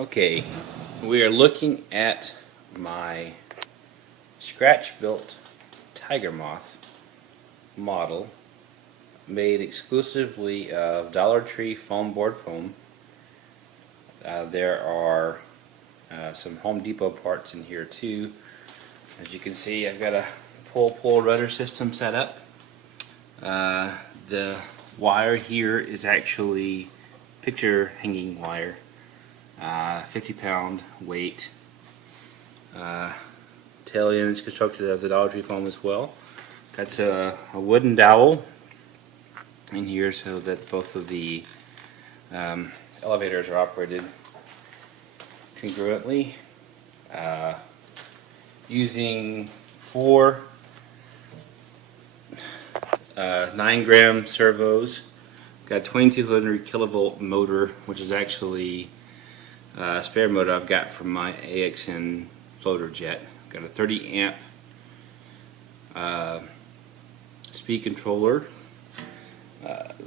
Okay, we are looking at my scratch-built Tiger Moth model made exclusively of Dollar Tree foamboard foam. There are some Home Depot parts in here too. As you can see, I've got a pull rudder system set up. The wire here is actually picture hanging wire. 50-pound weight. Tail end is constructed of the Dollar Tree foam as well. Got a wooden dowel in here so that both of the elevators are operated congruently. Using 4 9-gram servos. Got a 2200 kilovolt motor, which is actually a spare motor I've got from my AXN floater jet. Got a 30 amp speed controller.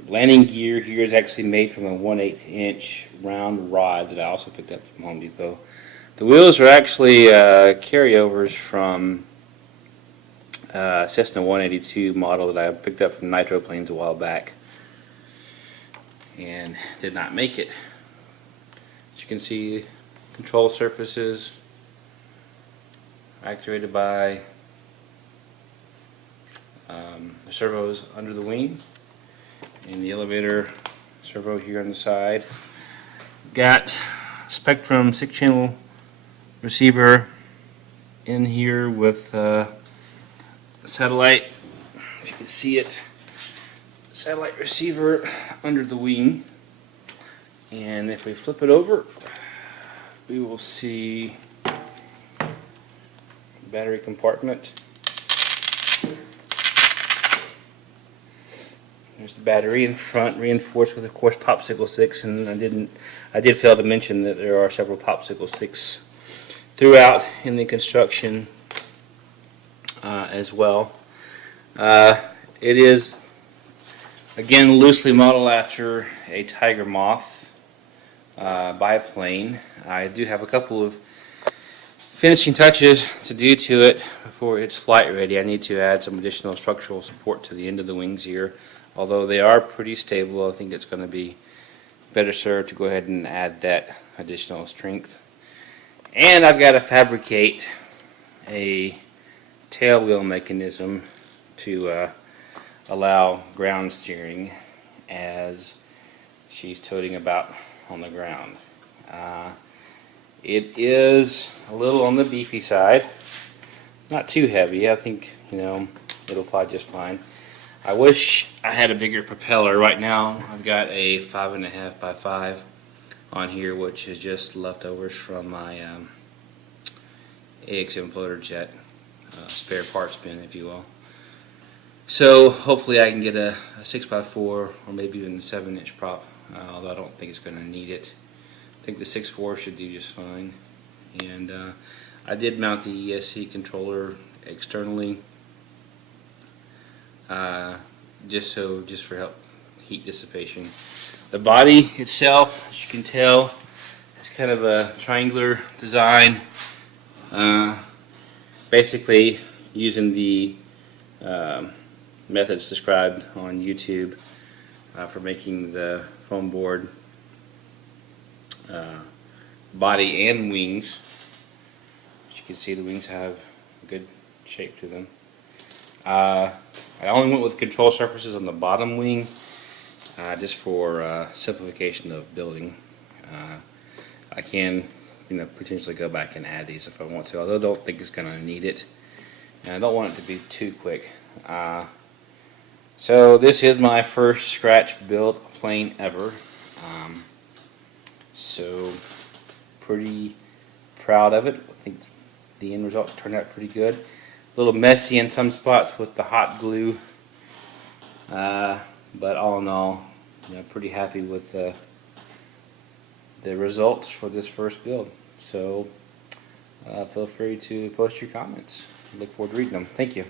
Landing gear here is actually made from a 1/8 inch round rod that I also picked up from Home Depot. The wheels are actually carryovers from Cessna 182 model that I picked up from Nitro Planes a while back and did not make it. As you can see, control surfaces actuated by the servos under the wing, and the elevator servo here on the side. Got Spectrum 6-channel receiver in here with satellite, if you can see it, satellite receiver under the wing. And if we flip it over, we will see battery compartment. There's the battery in front, reinforced with, of course, popsicle sticks. And I did fail to mention that there are several popsicle sticks throughout in the construction as well. It is again loosely modeled after a Tiger Moth biplane. I do have a couple of finishing touches to do to it before it's flight ready. I need to add some additional structural support to the end of the wings here. Although they are pretty stable, I think it's going to be better served to go ahead and add that additional strength. And I've got to fabricate a tail wheel mechanism to allow ground steering as she's toting about on the ground. It is a little on the beefy side, not too heavy. I think, you know, it'll fly just fine. I wish I had a bigger propeller. Right now I've got a 5.5 by 5 on here, which is just leftovers from my AXN floater jet, spare parts bin, if you will. So hopefully I can get a 6 by 4 or maybe even a 7-inch prop, although I don't think it's going to need it. I think the 6.4 should do just fine. And I did mount the ESC controller externally, just for help heat dissipation. The body itself, as you can tell, is kind of a triangular design, basically using the methods described on YouTube for making the foam board body and wings. As you can see, the wings have a good shape to them. I only went with control surfaces on the bottom wing just for simplification of building. I can, potentially go back and add these if I want to, although I don't think it's going to need it, and I don't want it to be too quick. So this is my first scratch built plane ever. So pretty proud of it. I think the end result turned out pretty good. A little messy in some spots with the hot glue, but all in all, pretty happy with the results for this first build. So feel free to post your comments. I look forward to reading them. Thank you.